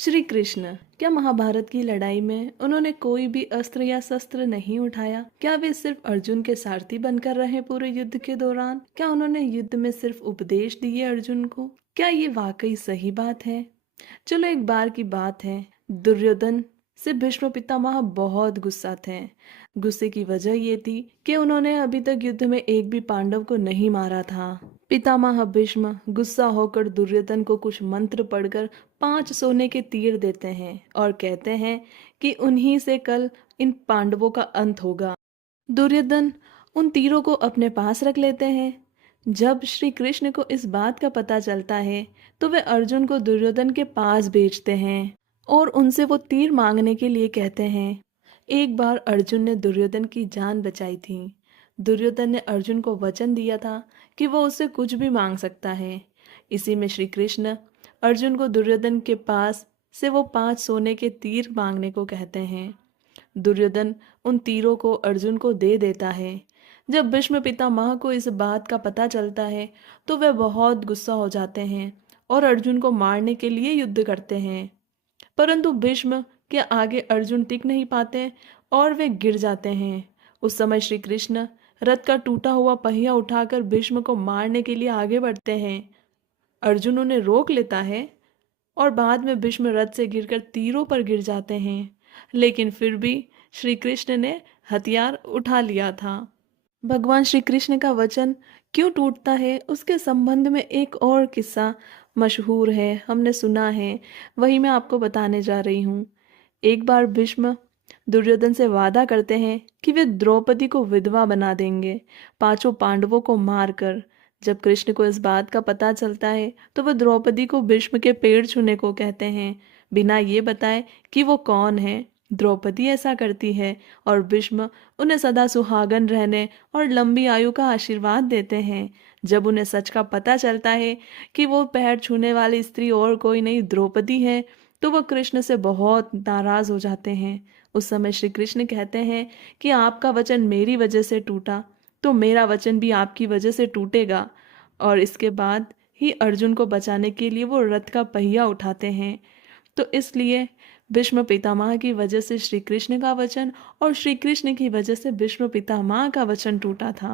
श्री कृष्ण, क्या महाभारत की लड़ाई में उन्होंने कोई भी अस्त्र या शस्त्र नहीं उठाया? क्या वे सिर्फ अर्जुन के सारथी बनकर रहे पूरे युद्ध के दौरान? क्या उन्होंने युद्ध में सिर्फ उपदेश दिए अर्जुन को? क्या ये वाकई सही बात है? चलो एक बार की बात है, दुर्योधन से भीष्म पितामह बहुत गुस्सा थे। गुस्से की वजह ये थी कि उन्होंने अभी तक युद्ध में एक भी पांडव को नहीं मारा था। पितामह भीष्म गुस्सा होकर दुर्योधन को कुछ मंत्र पढ़कर 5 सोने के तीर देते हैं और कहते हैं कि उन्हीं से कल इन पांडवों का अंत होगा। दुर्योधन उन तीरों को अपने पास रख लेते हैं। जब श्री कृष्ण को इस बात का पता चलता है तो वे अर्जुन को दुर्योधन के पास भेजते हैं और उनसे वो तीर मांगने के लिए कहते हैं। एक बार अर्जुन ने दुर्योधन की जान बचाई थी। दुर्योधन ने अर्जुन को वचन दिया था कि वो उससे कुछ भी मांग सकता है। इसी में श्री कृष्ण अर्जुन को दुर्योधन के पास से वो 5 सोने के तीर मांगने को कहते हैं। दुर्योधन उन तीरों को अर्जुन को दे देता है। जब भीष्म पितामह को इस बात का पता चलता है तो वे बहुत गुस्सा हो जाते हैं और अर्जुन को मारने के लिए युद्ध करते हैं। परंतु भीष्म के आगे अर्जुन टिक नहीं पाते और वे गिर जाते हैं। उस समय श्री कृष्ण रथ का टूटा हुआ पहिया उठाकर भीष्म को मारने के लिए आगे बढ़ते हैं। अर्जुन उन्हें रोक लेता है और बाद में भीष्म रथ से गिरकर तीरों पर गिर जाते हैं, लेकिन फिर भी श्री कृष्ण ने हथियार उठा लिया था। भगवान श्री कृष्ण का वचन क्यों टूटता है उसके संबंध में एक और किस्सा मशहूर है, हमने सुना है, वही मैं आपको बताने जा रही हूँ। एक बार भीष्म दुर्योधन से वादा करते हैं कि वे द्रौपदी को विधवा बना देंगे, 5 पांडवों को मारकर। जब कृष्ण को इस बात का पता चलता है तो वह द्रौपदी को भीष्म के पैर छूने को कहते हैं, बिना ये बताए कि वो कौन है। द्रौपदी ऐसा करती है और भीष्म उन्हें सदा सुहागन रहने और लंबी आयु का आशीर्वाद देते हैं। जब उन्हें सच का पता चलता है कि वो पैर छूने वाली स्त्री और कोई नहीं द्रौपदी है तो वह कृष्ण से बहुत नाराज हो जाते हैं। उस समय श्री कृष्ण कहते हैं कि आपका वचन मेरी वजह से टूटा तो मेरा वचन भी आपकी वजह से टूटेगा। और इसके बाद ही अर्जुन को बचाने के लिए वो रथ का पहिया उठाते हैं। तो इसलिए भीष्म पितामह की वजह से श्री कृष्ण का वचन और श्री कृष्ण की वजह से भीष्म पितामह का वचन टूटा था।